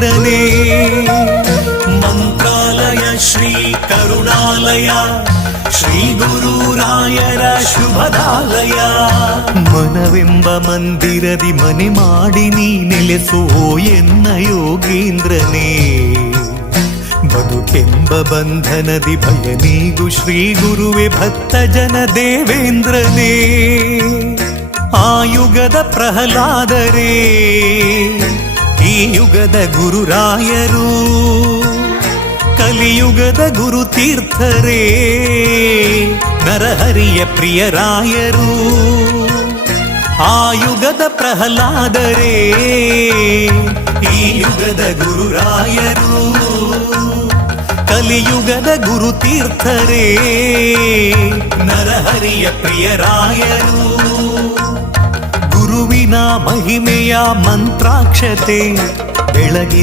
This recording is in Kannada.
ದೇವೇಂದ್ರನೇ. ಮಂತ್ರಾಲಯ ಶ್ರೀ ಕರುಣಾಲಯ ಶ್ರೀ ಗುರುರಾಯರ ಶುಭದಾಲಯ. ಮನವೆಂಬ ಮಂದಿರದಿ ಮನೆ ಮಾಡಿ ನೀ ನೆಲೆಸೋ ಎನ್ನ ಯೋಗೀಂದ್ರನೇ. ಬದುಕೆಂಬ ಬಂಧನದಿ ಭಯ ನೀಗು ಶ್ರೀ ಗುರುವೆ ಭಕ್ತ ಜನ ದೇವೇಂದ್ರನೇ. ಆಯುಗದ ಪ್ರಹ್ಲಾದರೇ ಈ ಯುಗದ ಗುರುರಾಯರು. ಕಲಿಯುಗದ ಗುರು ತೀರ್ಥರೇ ನರಹರಿಯ ಪ್ರಿಯರಾಯರು. ಆಯುಗದ ಪ್ರಹ್ಲಾದರೇ ಈ ಯುಗದ ಗುರುರಾಯರು. ಕಲಿಯುಗದ ಗುರು ತೀರ್ಥರೇ ನರಹರಿಯ ಪ್ರಿಯರಾಯರು. ಗುರುವಿನ ಮಹಿಮೆಯ ಮಂತ್ರಾಕ್ಷತೆ ಬೆಳಗಿ